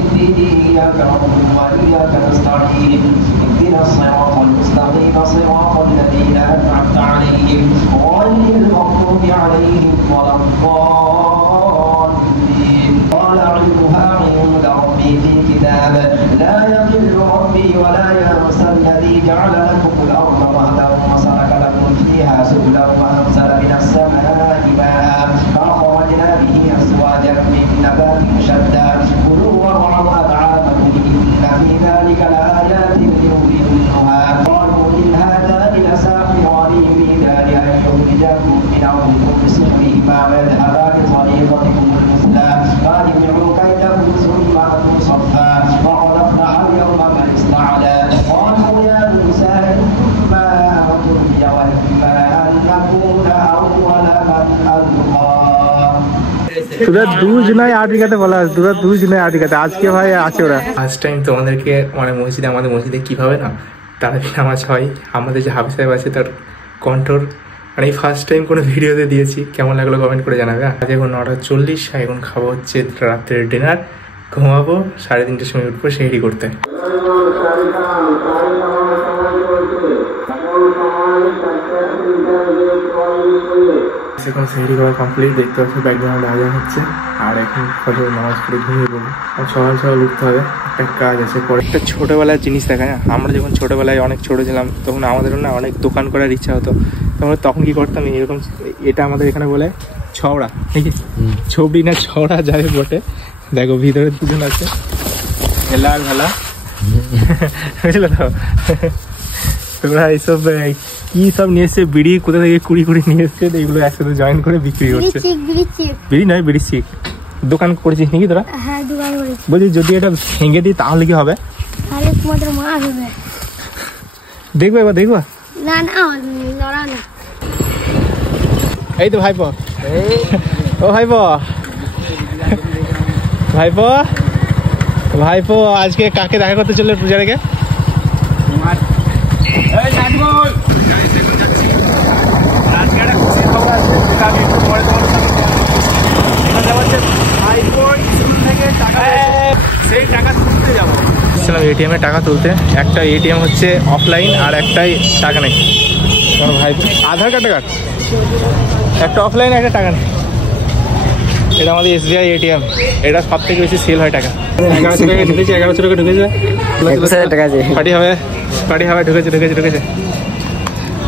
الدين إياك نعبد وإياك نستعين اهدنا الصراط المستقيم صراط الذين أنعمت عليهم غير المغضوب عليهم ولا الضالين قال علمها عند ربي في كتاب لا يضل ربي ولا ينسى الذي جعل لكم الأرض مهدا وسلك لكم فيها سبلا وأنزل من السماء ماء فأخرجنا به أزواجا من نبات شتى كلوا وارعوا أنعامكم إن في ذلك لآيات لأولي النهى قالوا إن هذان لساحران يريدان أن يخرجاكم من أرضكم بسحرهما ويذهبا بطريقتكم المثلى فأجمعوا كيدكم ثم أتوا صفا وغلقنا اليوم من استعلى قالوا يا موسى إما أن تلقي وإما أن نكون أول من ألقى তোরা দুজনাই আটিকাতে বলা আছে, তোরা দুজনাই আটিকাতে আজকে ভাই আছে ওরা। ফার্স্ট টাইম তোমাদেরকে মানে মসজিদে, আমাদের মসজিদে কীভাবে না তারাবি নামাজ হয়, আমাদের যে হাফিজ সাহেব আছে তার কন্ট্রোল, মানে এই ফার্স্ট টাইম কোনো ভিডিওতে দিয়েছি। কেমন লাগলো কমেন্ট করে জানাবে। আজ এখন 9:40, এখন খাবো হচ্ছে রাত্রের ডিনার, ঘুমাবো, 3:30টার সময় উঠবো সেহরি করতে। এখন সেহরি করা কমপ্লিট, দেখতে পাচ্ছি ব্যাকগ্রাউন্ডে আজান হচ্ছে, আর এখন ফজর নামাজ পড়ে ঘুমিয়ে পড়বো। আর সকাল সকাল উঠতে হবে, একটা কাজ আছে পরে। একটা ছোটোবেলার জিনিস দেখায়, আমরা যখন ছোটোবেলায় অনেক ছোটো ছিলাম তখন আমাদেরও না অনেক দোকান করার ইচ্ছা হতো। তখন কি করতাম, এরকম, এটা আমাদের এখানে বলে ছওড়া, ঠিক আছে, ছবি না ছওড়া যাবে বটে। দেখো ভিতরে দুজন আছে, হেলা আর ভেলা, বুঝলে তো? তোমরা এইসব কি সব নিয়ে এসছে, বিড়ি কোথা থেকে কুড়ি নিয়ে এসছে, এইগুলো একসাথে জয়েন করে বিক্রি করছে। বিড়ি নয়, বিড়ি শিখ দোকান করেছিস নাকি তোরা? হ্যাঁ, দোকান করেছি। বলছি যদি এটা ভেঙে দিই তাহলে কি হবে? তাহলে তোমাদের মা হবে। দেখবো এবার, দেখবো। না না, লড়া না। এই তো ভাইপো, ও ভাইপো, ভাইপো, ভাইপো আজকে কাকে দেখা করতে চললে পূজারেকে? এটিএম এ টাকা তুলতে, একটা এটিএম হচ্ছে অফলাইন আর একটাই টাকা নেই। আমার ভাই আধার কার্ড, একটা অফলাইন একটা টাকা নেই। এটা আমাদের SBI এটিএম, এটা সব থেকে বেশি সেল হয় টাকা। 1100 টাকা ঢুকেছে, 1100 টাকা ঢুকেছে, পার্টি হবে, পার্টি হবে, ঢুকেছে।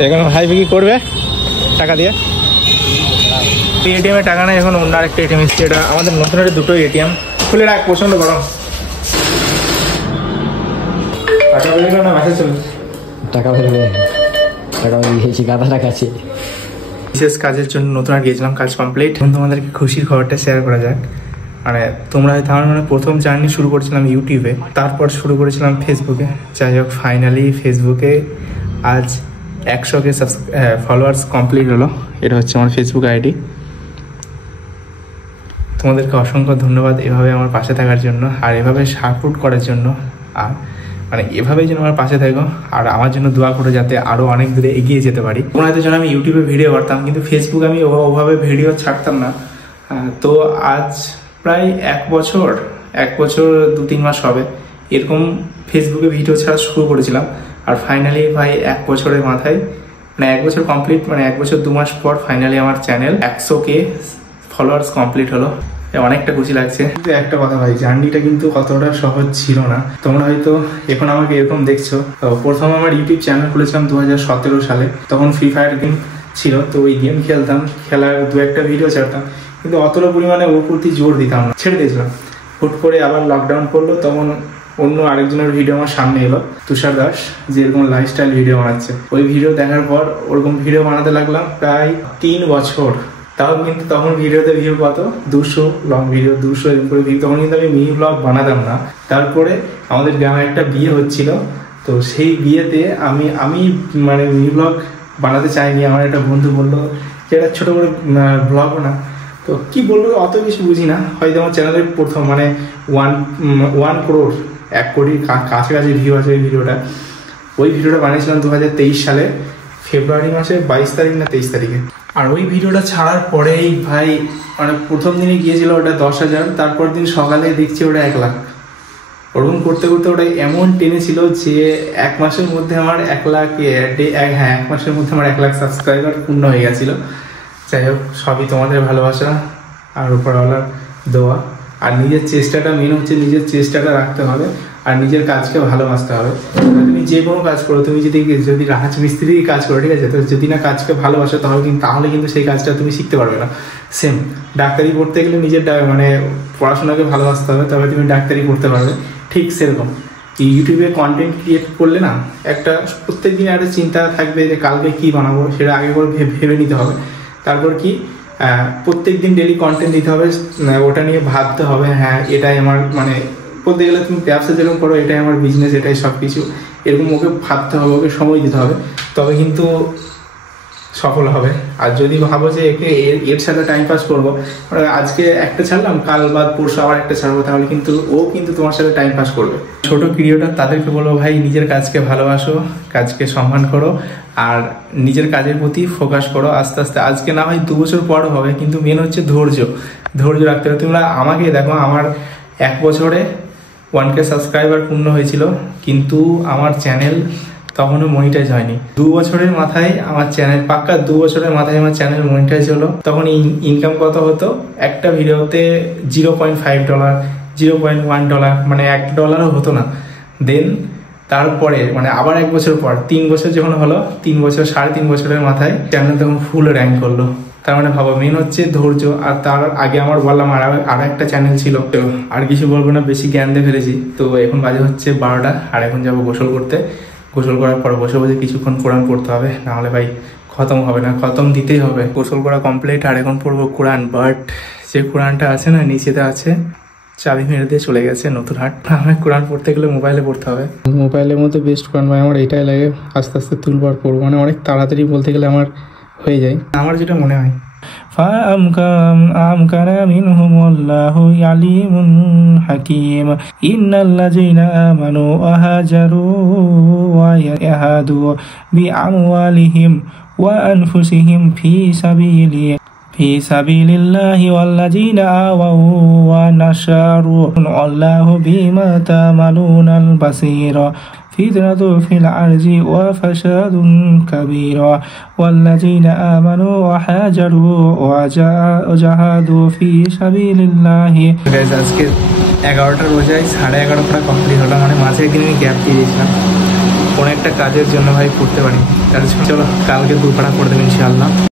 এখন ভাই কি করবে টাকা দিয়ে? এটিএম এ টাকা নেই, এখন অন্য আরেকটা এটিএম এসছে। এটা আমাদের নতুন একটা দুটো এটিএম। খুলে রাখ, প্রচন্ড গরম। বিশেষ কাজের জন্য নতুন আর গিয়েছিলাম, কাজ কমপ্লিট। এখন তোমাদেরকে খুশির খবরটা শেয়ার করা যাক। মানে তোমরা হয়তো আমার মানে প্রথম জার্নি শুরু করেছিলাম ইউটিউবে, তারপর শুরু করেছিলাম ফেসবুকে। যাই হোক, ফাইনালি ফেসবুকে আজ 100K ফলোয়ার্স কমপ্লিট হলো। এটা হচ্ছে আমার ফেসবুক আইডি। তোমাদেরকে অসংখ্য ধন্যবাদ এভাবে আমার পাশে থাকার জন্য, আর এভাবে সাপোর্ট করার জন্য। আর মানে এভাবেই যেন আমার পাশে থাকো, আর আমার জন্য দোয়া করো যাতে আরও অনেক দূরে এগিয়ে যেতে পারি। তোমরা হয়তো যেন আমি ইউটিউবে ভিডিও করতাম, কিন্তু ফেসবুক আমি ওভাবে ভিডিও ছাড়তাম না। তো আজ প্রায় 1 বছর 2-3 মাস হবে এরকম ফেসবুকে ভিডিও ছাড়া শুরু করেছিলাম। আর ফাইনালি ভাই 1 বছরের মাথায়, মানে 1 বছর কমপ্লিট, মানে 1 বছর 2 মাস পর ফাইনালি আমার চ্যানেল 100K ফলোয়ার্স কমপ্লিট হলো। অনেকটা খুশি লাগছে। কিন্তু একটা কথা ভাই, জার্নিটা কিন্তু কতটা সহজ ছিল না। তোমরা হয়তো এখন আমাকে এরকম দেখছো। প্রথম আমার ইউটিউব চ্যানেল খুলেছিলাম 2017 সালে। তখন ফ্রি ফায়ার গেম ছিল, তো ওই গেম খেলতাম, খেলার 2-1টা ভিডিও ছাড়তাম, কিন্তু অতটা পরিমাণে ওর প্রতি জোর দিতাম না, ছেড়ে দিয়েছিলাম। হুট করে আবার লকডাউন পড়লো, তখন অন্য আরেকজনের ভিডিও আমার সামনে এলো, তুষার দাস, যে এরকম লাইফস্টাইল ভিডিও বানাচ্ছে। ওই ভিডিও দেখার পর ওরকম ভিডিও বানাতে লাগলাম প্রায় 3 বছর। তাও কিন্তু তখন ভিডিওতে ভিউ কত, 200 লং ভিডিও, 200 এরকম করে ভিউ। তখন কিন্তু আমি মিনি ব্লগ বানাতাম না। তারপরে আমাদের গ্রামে একটা বিয়ে হচ্ছিল, তো সেই বিয়েতে আমি মানে মিনি ব্লগ বানাতে চাইনি। আমার একটা বন্ধু বললো যে এটা ছোটো করে ব্লগ না, তো কি বলবো অত কিছু বুঝি না। হয়তো আমার চ্যানেলের প্রথম মানে 1 crore 1 কোটির কাছাকাছি ভিউ আছে ওই ভিডিওটা। ওই ভিডিওটা বানিয়েছিলাম 2023 সালে ফেব্রুয়ারি মাসে 22 তারিখ না 23 তারিখে। আর ওই ভিডিওটা ছাড়ার পরেই ভাই মানে প্রথম দিনে গিয়েছিল ওটা 10,000, তারপর দিন সকালে দেখছি ওটা 1 লাখ। ওরকম করতে করতে ওটা এমন টেনেছিল যে 1 মাসের মধ্যে আমার 1 লাখ 1 মাসের মধ্যে আমার 1 লাখ সাবস্ক্রাইবার পূর্ণ হয়ে গেছিল। যাই হোক, সবই তোমাদের ভালোবাসা আর উপরওয়ালার দোয়া, আর নিজের চেষ্টাটা মেন হচ্ছে, নিজের চেষ্টাটা রাখতে হবে আর নিজের কাজকে ভালোবাসতে হবে। তুমি যে কোনো কাজ করো, তুমি যদি রাজমিস্ত্রি কাজ করো, ঠিক আছে, তো যদি না কাজকে ভালোবাসো তাহলে কিন্তু সেই কাজটা তুমি শিখতে পারবে না। সেম ডাক্তারি পড়তে গেলে নিজের মানে পড়াশোনাকে ভালোবাসতে হবে, তবে তুমি ডাক্তারি পড়তে পারবে। ঠিক সেরকম ইউটিউবে কন্টেন্ট ক্রিয়েট করলে না একটা প্রত্যেক দিন একটা চিন্তা থাকবে যে কালকে কী বানাবো, সেটা আগে করে ভেবে নিতে হবে। তারপর কি প্রত্যেক দিন ডেলি কন্টেন্ট দিতে হবে, ওটা নিয়ে ভাবতে হবে, হ্যাঁ এটাই আমার মানে বলতে গেলে তুমি ব্যবসা যেরকম করো এটাই আমার বিজনেস, এটাই সব কিছু, এরকম ওকে ভাবতে হবে, ওকে সময় দিতে হবে, তবে কিন্তু সফল হবে। আর যদি ভাবো যে এর সাথে টাইম পাস করবো, আজকে একটা ছাড়লাম, কাল বাদ পরশু আবার একটা ছাড়বো, তাহলে কিন্তু ও কিন্তু তোমার সাথে টাইম পাস করবে। ছোট ক্রিয়েটর তাদেরকে বলবো, ভাই নিজের কাজকে ভালোবাসো, কাজকে সম্মান করো আর নিজের কাজের প্রতি ফোকাস করো। আস্তে আস্তে আজকে না হয় 2 বছর পরও হবে, কিন্তু মেন হচ্ছে ধৈর্য রাখতে হবে। তোমরা আমাকে দেখো, আমার 1 বছরে 1K সাবস্ক্রাইবার পূর্ণ হয়েছিল, কিন্তু আমার চ্যানেল তখনও মনিটাইজ হয়নি। 2 বছরের মাথায় আমার চ্যানেল, পাক্কা 2 বছরের মাথায় আমার চ্যানেল মনিটাইজ হলো। তখন ইনকাম কত হতো? একটা ভিডিওতে $0.5, $0.1, মানে $1 হতো না। দেন তারপরে মানে আবার 1 বছর পর 3 বছর যখন হলো, 3 বছর 3.5 বছরের মাথায় চ্যানেল তখন ফুল র্যাঙ্ক করলো। তার মানে ভাবো, মেন হচ্ছে ধৈর্য। আর তার আগে আমার বললাম আর একটা চ্যানেল ছিল, তো আর কিছু বলবো না, বেশি জ্ঞান দিয়ে ফেলেছি। তো এখন বাজে হচ্ছে 12টা, আর এখন যাবো গোসল করতে। গোসল করার পর বসে কিছুক্ষণ কোরআন পড়তে হবে, নাহলে ভাই খতম হবে না, খতম দিতেই হবে। গোসল করা কমপ্লিট, আর এখন পড়বো কোরআন। বাট যে কোরআনটা আছে না, নিচেতে আছে, চাবি মেরে দিয়ে চলে গেছে নতুন হাট। আমি কোরআন পড়তে গেলে মোবাইলে পড়তে হবে, মোবাইলের মধ্যে বেস্ট কোরআন ভাই আমার এটাই লাগে। আস্তে আস্তে তুলবার পড়বো, মানে অনেক তাড়াতাড়ি বলতে গেলে আমার হয়ে যায়, আমার যেটা মনে হয়। فأمكن منهم والله عليم حكيم إن الذين آمنوا وهاجروا وجاهدوا بأموالهم وأنفسهم في سبيل الله والذين آووا ونشروا الله بما تعملون البصير فتنة في الأرض وفساد كبير والذين آمنوا وهاجروا وجاهدوا في سبيل الله। আজকে 11টা রোজায় 11:30 পড়া কমপ্লিট হলো, মানে মাঝে একদিন গ্যাপ দিয়ে দিয়েছিলাম কোনো একটা কাজের জন্য, ভাই পড়তে পারিনি। তাহলে চলো কালকে 2 পারা পড়ে দেবো ইনশাআল্লাহ।